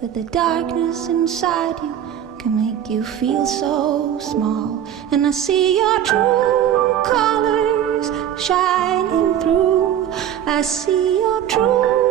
but the darkness inside you can make you feel so small. And I see your true colors shining through. I see your true